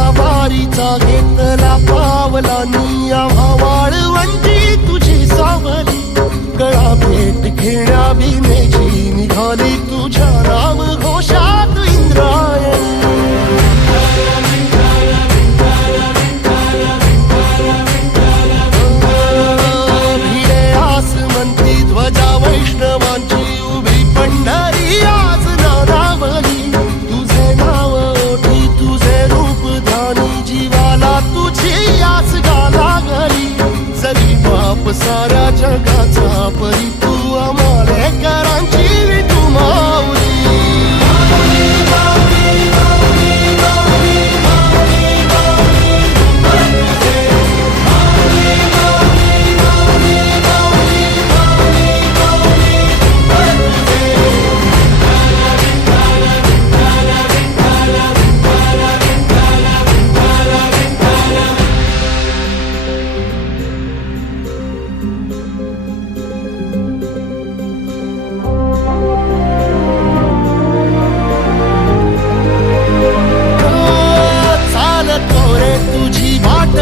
तुझा वारीचा घेतला पावलांनी आम्हा वाळवंटी तुझी सावली गळा भेट घेण्या बिनेची निघाली तुझ्या नाम घोषात इंद्रायणी भिडे आसमंती ध्वजा वैष्णवांची उभी पंढरी आज नादावली तुझे नाव ओठी तुझे रूप ध्यानी जीवाला तुझी आस गाला गली जरी बाप साऱ्या जगाचा परी तू आमालेकरांची तू माऊली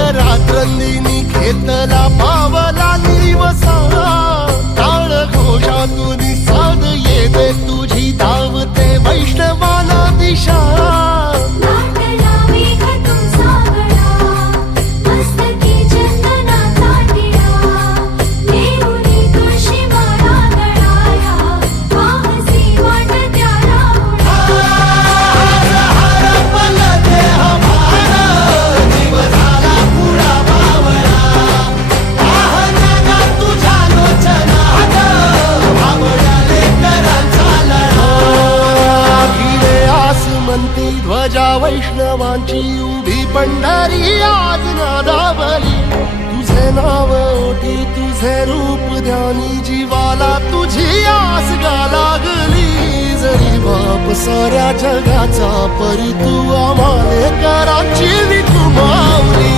रात्रंदिनी घेतला पावला निवसा टाळ घोषातून साध येते तुझी धावते वैष्णवाला दिशा ध्वजा वैष्णवांची उभी पंढरी आज नादावली तुझे नाव ओठी तुझे रूप ध्यानी जीवाला तुझी आस गा लागली जरी बाप साऱ्या जगाचा परी तू आमालेकरांची तू माऊली